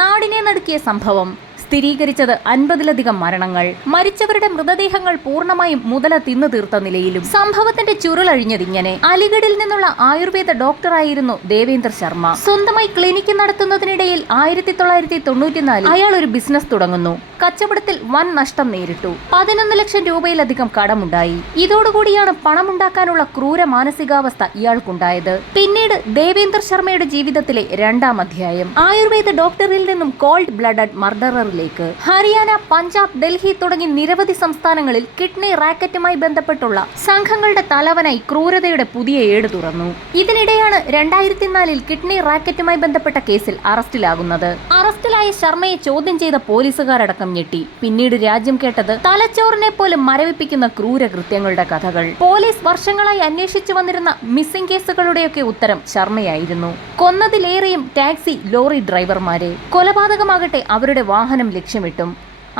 നാടിനെ നടുക്കിയ സംഭവം. സ്ഥിരീകരിച്ചത് 50-ലധികം മരണങ്ങൾ. മരിച്ചവരുടെ മൃതദേഹങ്ങൾ പൂർണ്ണമായും മുതല തിന്നു തീർത്ത നിലയിലും. സംഭവത്തിന്റെ ചുരുളഴിഞ്ഞതിങ്ങനെ. അലിഗഡിൽ നിന്നുള്ള ആയുർവേദ ഡോക്ടറായിരുന്നു ദേവേന്ദർ ശർമ്മ. സ്വന്തമായി ക്ലിനിക്ക് നടത്തുന്നതിനിടയിൽ 1994 അയാൾ ഒരു ബിസിനസ് തുടങ്ങുന്നു. കച്ചവടത്തിൽ വൻ നഷ്ടം നേരിട്ടു. 11 ലക്ഷം രൂപയിലധികം കടമുണ്ടായി. ഇതോടുകൂടിയാണ് പണമുണ്ടാക്കാനുള്ള ക്രൂര മാനസികാവസ്ഥ ഇയാൾക്കുണ്ടായത്. പിന്നീട് ദേവേന്ദർ ശർമ്മയുടെ ജീവിതത്തിലെ 2-ാം അധ്യായം. ആയുർവേദ ഡോക്ടറിൽ നിന്നും കോൾഡ് ബ്ലഡഡ് മർഡറിലേക്ക്. ഹരിയാന, പഞ്ചാബ്, ഡൽഹി തുടങ്ങി നിരവധി സംസ്ഥാനങ്ങളിൽ കിഡ്നി റാക്കറ്റുമായി ബന്ധപ്പെട്ടുള്ള സംഘങ്ങളുടെ തലവനായി ക്രൂരതയുടെ പുതിയ ഏട് തുറന്നു. ഇതിനിടെയാണ് 2004 കിഡ്നി റാക്കറ്റുമായി ബന്ധപ്പെട്ട കേസിൽ അറസ്റ്റിലാകുന്നത്. അറസ്റ്റിലായ ശർമ്മയെ ചോദ്യം ചെയ്ത പോലീസുകാരടക്കം ഞെട്ടി. പിന്നീട് രാജ്യം കേട്ടത് തലച്ചോറിനെ പോലും മരവിപ്പിക്കുന്ന ക്രൂരകൃത്യങ്ങളുടെ കഥകൾ. പോലീസ് വർഷങ്ങളായി അന്വേഷിച്ചു വന്നിരുന്ന മിസ്സിംഗ് കേസുകളുടെയൊക്കെ ഉത്തരം ശർമ്മയായിരുന്നു. കൊന്നതിലേറെയും ടാക്സി, ലോറി ഡ്രൈവർമാരെ. കൊലപാതകമാകട്ടെ അവരുടെ വാഹനം ലക്ഷ്യമിട്ടും.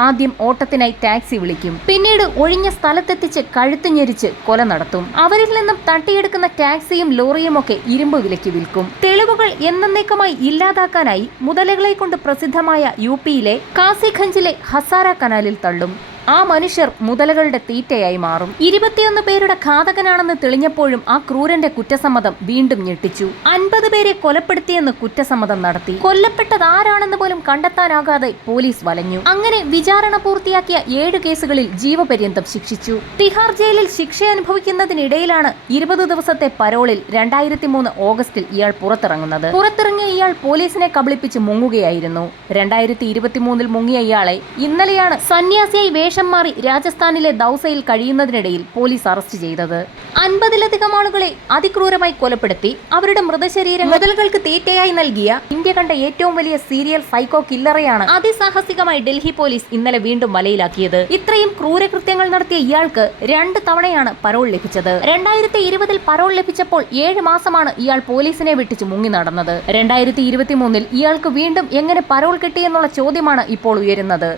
ആദ്യം ഓട്ടത്തിനായി ടാക്സി വിളിക്കും, പിന്നീട് ഒഴിഞ്ഞ സ്ഥലത്തെത്തിച്ച് കഴുത്തു ഞെരിച്ച് കൊല നടത്തും. അവരിൽ നിന്നും തട്ടിയെടുക്കുന്ന ടാക്സിയും ലോറിയും ഒക്കെ ഇരുമ്പ് വിലയ്ക്ക് വിൽക്കും. തെളിവുകൾ എന്നേക്കുമായി ഇല്ലാതാക്കാനായി മുതലകളെ കൊണ്ട് പ്രസിദ്ധമായ യുപിയിലെ കാസിഗഞ്ചിലെ ഹസാര കനാലിൽ തള്ളും. ആ മനുഷ്യർ മുതലകളുടെ തീറ്റയായി മാറും. 21 പേരുടെ ഘാതകനാണെന്ന് തെളിഞ്ഞപ്പോഴും ആ ക്രൂരന്റെ കുറ്റസമ്മതം വീണ്ടും ഞെട്ടിച്ചു. 50 പേരെ കൊലപ്പെടുത്തിയെന്ന് കുറ്റസമ്മതം നടത്തി. കൊല്ലപ്പെട്ടത് ആരാണെന്ന് പോലും കണ്ടെത്താനാകാതെ പോലീസ് വലഞ്ഞു. അങ്ങനെ വിചാരണ പൂർത്തിയാക്കിയ 7 കേസുകളിൽ ജീവപര്യന്തം ശിക്ഷിച്ചു. തിഹാർ ജയിലിൽ ശിക്ഷ അനുഭവിക്കുന്നതിനിടയിലാണ് 20 ദിവസത്തെ പരോളിൽ 2003 ഓഗസ്റ്റിൽ ഇയാൾ പുറത്തിറങ്ങുന്നത്. പുറത്തിറങ്ങിയ ഇയാൾ പോലീസിനെ കബളിപ്പിച്ച് മുങ്ങുകയായിരുന്നു. 2023 മുങ്ങിയ ഇയാളെ ഇന്നലെയാണ് സന്യാസിയായി വേഷം മാറി രാജസ്ഥാനിലെ ദൗസയിൽ കഴിയുന്നതിനിടയിൽ പോലീസ് അറസ്റ്റ് ചെയ്തത്. 50-ലധികം ആളുകളെ അതിക്രൂരമായി കൊലപ്പെടുത്തി അവരുടെ മൃതശരീരം മുതലുകൾക്ക് തീറ്റയായി നൽകിയ ഇന്ത്യ കണ്ട ഏറ്റവും വലിയ സീരിയൽ സൈക്കോ കില്ലറെയാണ് അതിസാഹസികമായി ഡൽഹി പോലീസ് ഇന്നലെ വീണ്ടും വലയിലാക്കിയത്. ഇത്രയും ക്രൂരകൃത്യങ്ങൾ നടത്തിയ ഇയാൾക്ക് 2 തവണയാണ് പരോൾ ലഭിച്ചത്. 2020 പരോൾ ലഭിച്ചപ്പോൾ 7 മാസമാണ് ഇയാൾ പോലീസിനെ വെട്ടിച്ച് മുങ്ങി നടന്നത്. 2023 ഇയാൾക്ക് വീണ്ടും എങ്ങനെ പരോൾ കിട്ടിയെന്നുള്ള ചോദ്യമാണ് ഇപ്പോൾ ഉയരുന്നത്.